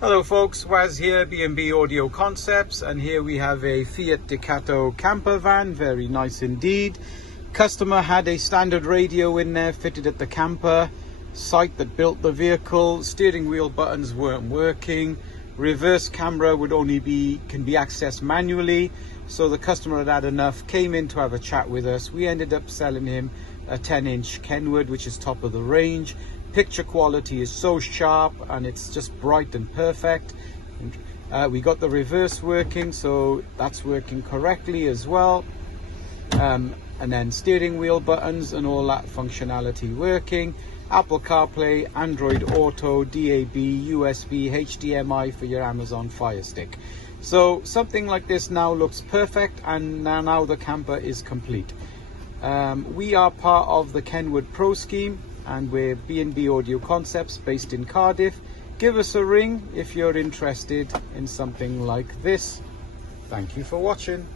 Hello folks, Waz here, B&B Audio Concepts, and here we have a Fiat Ducato camper van, very nice indeed. Customer had a standard radio in there fitted at the camper. Site that built the vehicle, steering wheel buttons weren't working, reverse camera can be accessed manually, so the customer had had enough, came in to have a chat with us. We ended up selling him a 10-inch Kenwood, which is top of the range. Picture quality is so sharp and it's just bright and perfect. We got the reverse working, so that's working correctly as well. And then steering wheel buttons and all that functionality working. Apple CarPlay, Android Auto, DAB, USB, HDMI for your Amazon Fire Stick. So something like this now looks perfect, and now the camper is complete. We are part of the KENWOOD Pro scheme, and we're B&B Audio Concepts based in Cardiff. Give us a ring if you're interested in something like this. Thank you for watching.